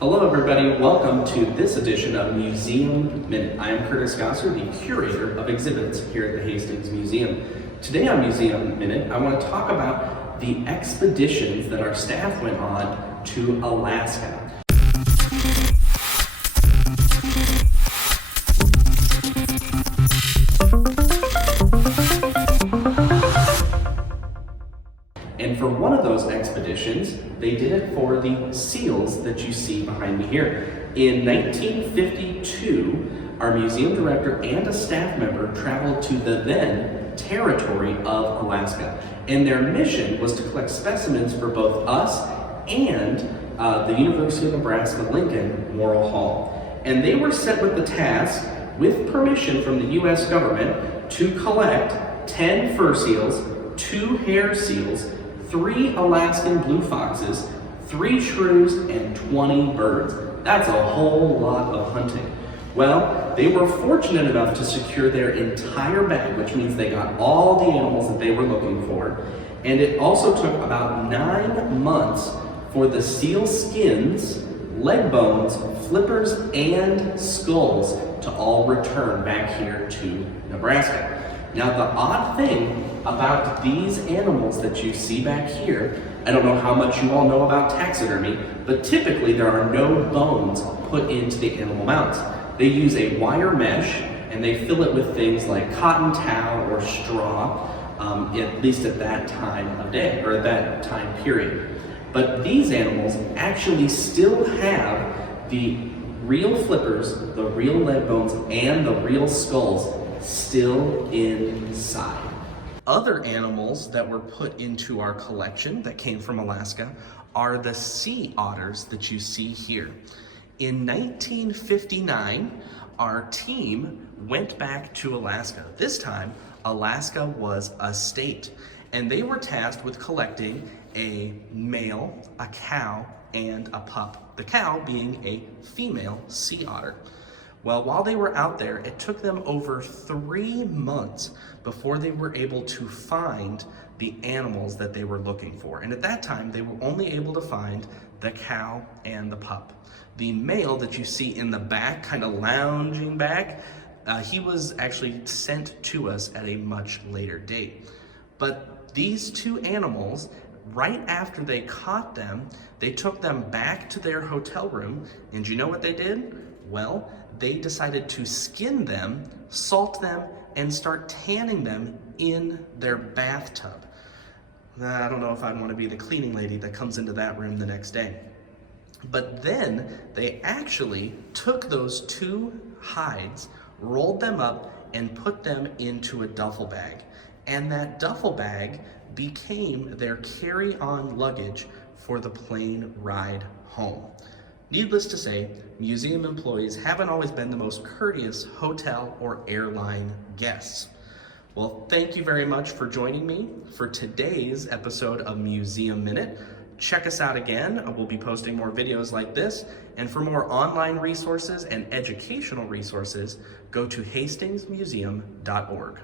Hello everybody, welcome to this edition of Museum Minute. I am Curtis Gosser, the curator of exhibits here at the Hastings Museum. Today on Museum Minute, I want to talk about the expeditions that our staff went on to Alaska. And for one of those expeditions, they did it for the seals that you see behind me here. In 1952, our museum director and a staff member traveled to the then territory of Alaska. And their mission was to collect specimens for both us and the University of Nebraska-Lincoln Memorial Hall. And they were set with the task, with permission from the U.S. government, to collect 10 fur seals, 2 hair seals, 3 Alaskan blue foxes, 3 shrews, and 20 birds. That's a whole lot of hunting. Well, they were fortunate enough to secure their entire bag, which means they got all the animals that they were looking for. And it also took about 9 months for the seal skins, leg bones, flippers, and skulls to all return back here to Nebraska. Now, the odd thing about these animals that you see back here, I don't know how much you all know about taxidermy, but typically there are no bones put into the animal mounts. They use a wire mesh and they fill it with things like cotton towel or straw, at least at that time of day, or at that time period. But these animals actually still have the real flippers, the real leg bones, and the real skulls still inside. Other animals that were put into our collection that came from Alaska are the sea otters that you see here. In 1959, our team went back to Alaska. This time, Alaska was a state, and they were tasked with collecting a male, a cow, and a pup. The cow being a female sea otter. Well, while they were out there, it took them over 3 months before they were able to find the animals that they were looking for. And at that time, they were only able to find the cow and the pup. The male that you see in the back, kind of lounging back, he was actually sent to us at a much later date. But these 2 animals, right after they caught them, they took them back to their hotel room, and you know what they did? Well, they decided to skin them, salt them, and start tanning them in their bathtub. I don't know if I'd want to be the cleaning lady that comes into that room the next day. But then they actually took those 2 hides, rolled them up, and put them into a duffel bag. And that duffel bag became their carry-on luggage for the plane ride home. Needless to say, museum employees haven't always been the most courteous hotel or airline guests. Well, thank you very much for joining me for today's episode of Museum Minute. Check us out again. We'll be posting more videos like this. And for more online resources and educational resources, go to hastingsmuseum.org.